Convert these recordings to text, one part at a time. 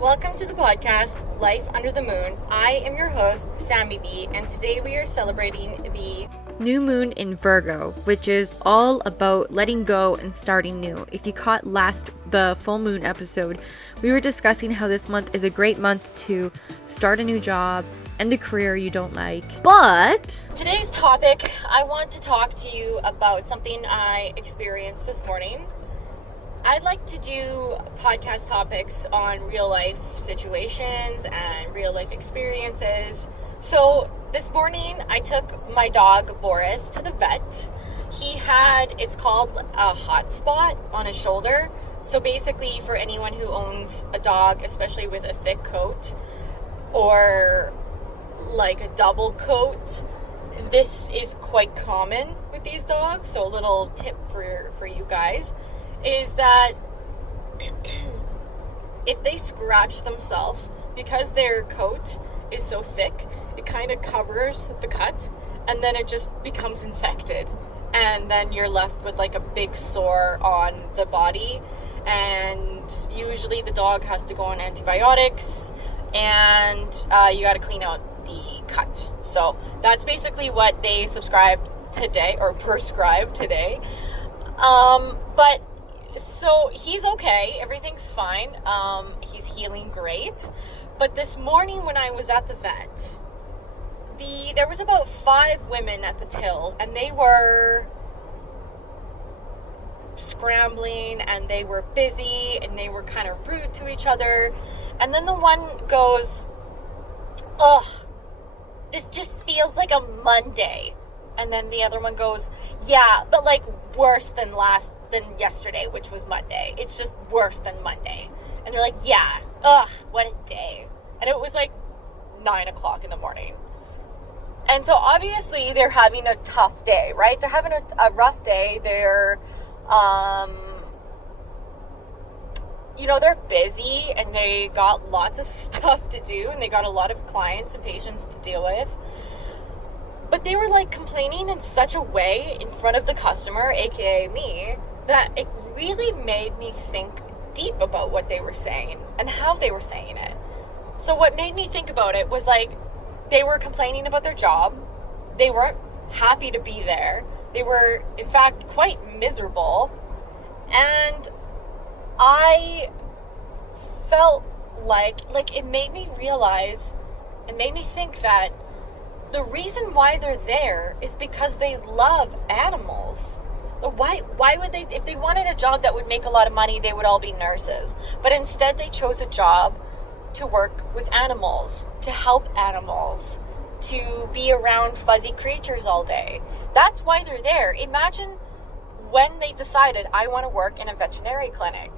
Welcome to the podcast, Life Under the Moon. I am your host, Sammy B, and today we are celebrating the new moon in Virgo, which is all about letting go and starting new. If you caught the full moon episode, we were discussing how this month is a great month to start a new job, end a career you don't like. But today's topic, I want to talk to you about something I experienced this morning. I'd like to do podcast topics on real life situations and real life experiences. So this morning I took my dog Boris to the vet. It's called a hot spot on his shoulder. So basically for anyone who owns a dog, especially with a thick coat or like a double coat, this is quite common with these dogs. So a little tip for you guys is that if they scratch themselves, because their coat is so thick, it kind of covers the cut and then it just becomes infected, and then you're left with like a big sore on the body, and usually the dog has to go on antibiotics and you got to clean out the cut. So that's basically what they prescribed today. But so he's okay, everything's fine, he's healing great. But this morning when I was at the vet, there was about 5 women at the till, and they were scrambling and they were busy and they were kind of rude to each other. And then the one goes, "Ugh, this just feels like a Monday." And then the other one goes, "Yeah, but like worse than yesterday, which was Monday. It's just worse than Monday." And they're like, "Yeah, ugh, what a day." And it was like 9 o'clock in the morning. And so obviously they're having a tough day, right? They're having a rough day. They're, they're busy and they got lots of stuff to do and they got a lot of clients and patients to deal with. But they were like complaining in such a way in front of the customer, aka me, that it really made me think deep about what they were saying and how they were saying it. So what made me think about it was like they were complaining about their job. They weren't happy to be there. They were, in fact, quite miserable. And I felt like it made me realize, it made me think that the reason why they're there is because they love animals. Why would they, if they wanted a job that would make a lot of money, they would all be nurses. But instead they chose a job to work with animals, to help animals, to be around fuzzy creatures all day. That's why they're there. Imagine when they decided, I want to work in a veterinary clinic.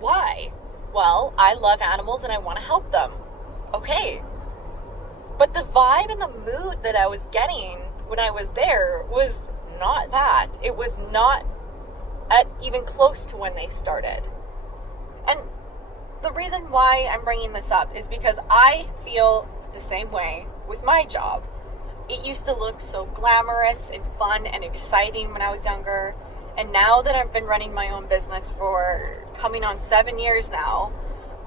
Why? Well, I love animals and I want to help them. Okay. But the vibe and the mood that I was getting when I was there was not that. It was not even close to when they started. And the reason why I'm bringing this up is because I feel the same way with my job. It used to look so glamorous and fun and exciting when I was younger. And now that I've been running my own business for coming on 7 years now,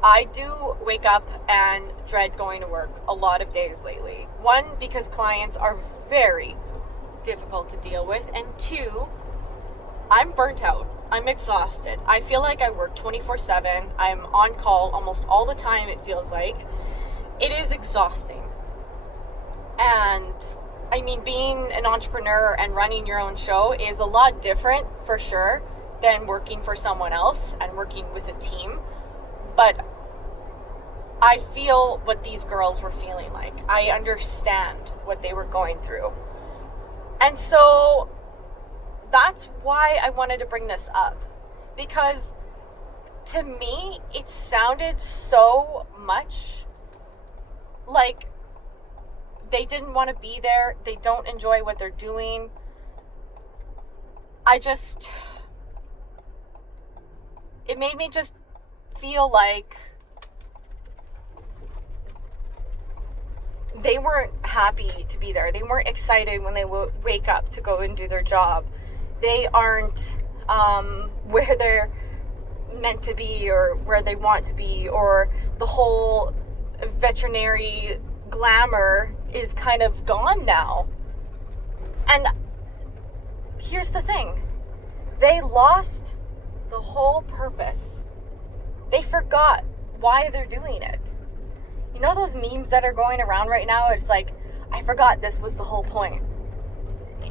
I do wake up and dread going to work a lot of days lately. 1, because clients are very difficult to deal with. And 2, I'm burnt out. I'm exhausted. I feel like I work 24/7. I'm on call almost all the time, it feels like. It is exhausting. And I mean, being an entrepreneur and running your own show is a lot different for sure than working for someone else and working with a team. But I feel what these girls were feeling like. I understand what they were going through. And so that's why I wanted to bring this up. Because to me, it sounded so much like they didn't want to be there. They don't enjoy what they're doing. It made me just feel like they weren't happy to be there. They weren't excited when they wake up to go and do their job. They aren't where they're meant to be or where they want to be, or the whole veterinary glamour is kind of gone now. And here's the thing. They lost the whole purpose. They forgot why they're doing it. You know those memes that are going around right now? It's like, I forgot this was the whole point.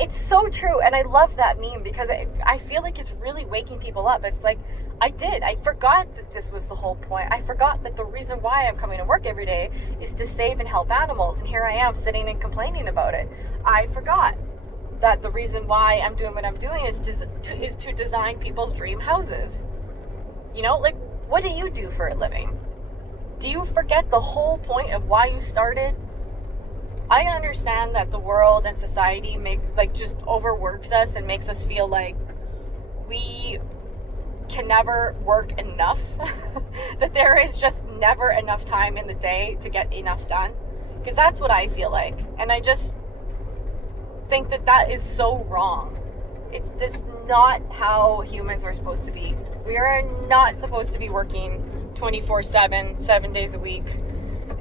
It's so true, and I love that meme because I feel like it's really waking people up. It's like, I forgot that this was the whole point. I forgot that the reason why I'm coming to work every day is to save and help animals, and here I am sitting and complaining about it. I forgot that the reason why I'm doing what I'm doing is to design people's dream houses. You know, like, what do you do for a living? Do you forget the whole point of why you started? I understand that the world and society just overworks us and makes us feel like we can never work enough, that there is just never enough time in the day to get enough done, because that's what I feel like. And I just think that is so wrong. It's just not how humans are supposed to be. We are not supposed to be working 24/7, 7 days a week.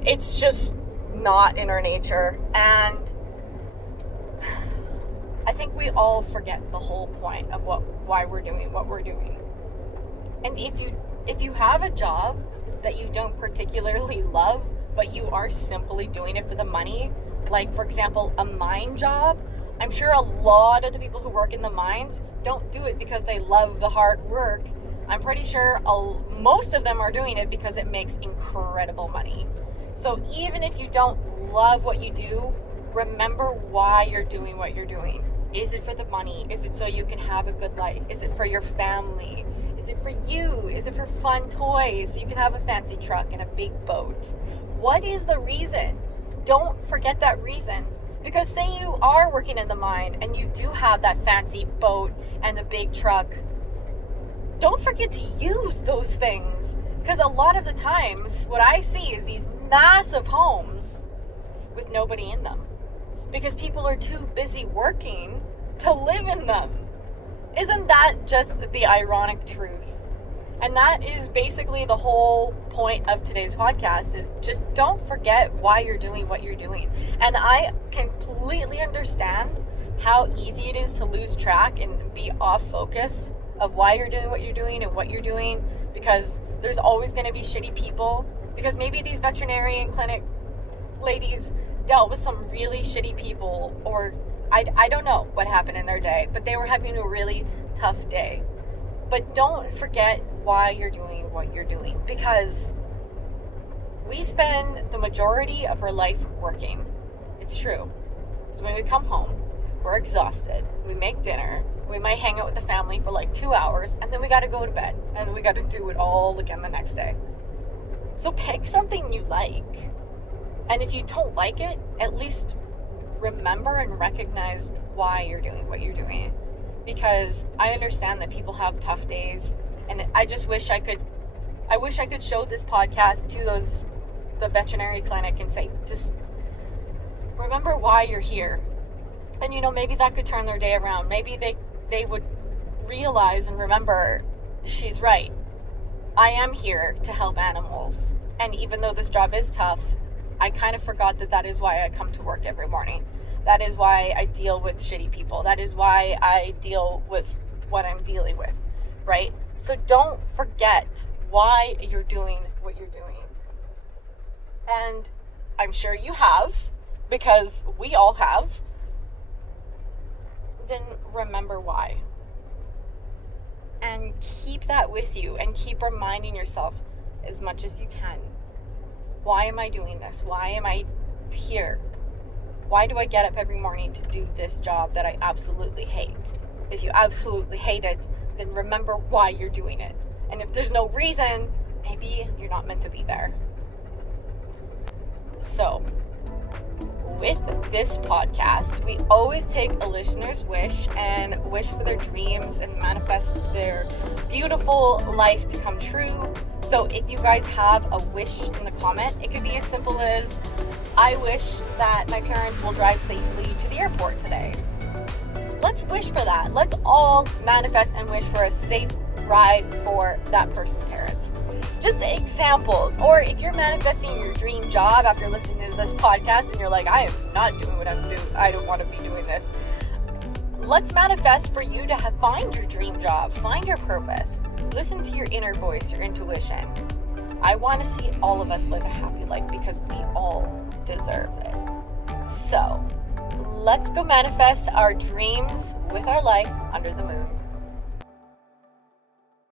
It's just not in our nature. And I think we all forget the whole point of why we're doing what we're doing. And if you have a job that you don't particularly love, but you are simply doing it for the money, like for example a mine job, I'm sure a lot of the people who work in the mines don't do it because they love the hard work. I'm pretty sure most of them are doing it because it makes incredible money. So even if you don't love what you do, remember why you're doing what you're doing. Is it for the money? Is it so you can have a good life? Is it for your family? Is it for you? Is it for fun toys so you can have a fancy truck and a big boat? What is the reason? Don't forget that reason. Because say you are working in the mine and you do have that fancy boat and the big truck, don't forget to use those things. Because a lot of the times what I see is these massive homes with nobody in them. Because people are too busy working to live in them. Isn't that just the ironic truth? And that is basically the whole point of today's podcast, is just don't forget why you're doing what you're doing. And I completely understand how easy it is to lose track and be off focus of why you're doing what you're doing and what you're doing, because there's always going to be shitty people. Because maybe these veterinarian clinic ladies dealt with some really shitty people, or I don't know what happened in their day, but they were having a really tough day. But don't forget why you're doing what you're doing, because we spend the majority of our life working. It's true. So when we come home, we're exhausted. We make dinner. We might hang out with the family for like 2 hours, and then we got to go to bed, and then we got to do it all again the next day. So pick something you like. And if you don't like it, at least remember and recognize why you're doing what you're doing. Because I understand that people have tough days, and I just wish I could show this podcast to the veterinary clinic and say, just remember why you're here. And maybe that could turn their day around. Maybe they would realize and remember, she's right. I am here to help animals. And even though this job is tough, I kind of forgot that is why I come to work every morning. That is why I deal with shitty people. That is why I deal with what I'm dealing with, right? So don't forget why you're doing what you're doing. And I'm sure you have, because we all have. Then remember why. And keep that with you, and keep reminding yourself as much as you can. Why am I doing this? Why am I here? Why do I get up every morning to do this job that I absolutely hate? If you absolutely hate it, then remember why you're doing it. And if there's no reason, maybe you're not meant to be there. So, with this podcast, we always take a listener's wish and wish for their dreams and manifest their beautiful life to come true. So if you guys have a wish in the comment, it could be as simple as, I wish that my parents will drive safely to the airport today. Let's wish for that. Let's all manifest and wish for a safe ride for that person's parents. Just examples. Or if you're manifesting your dream job after listening to this podcast and you're like, I am not doing what I'm doing, I don't want to be doing this. Let's manifest for you to find your dream job, find your purpose. Listen to your inner voice, your intuition. I want to see all of us live a happy life because we all deserve it. So, let's go manifest our dreams with our life under the moon.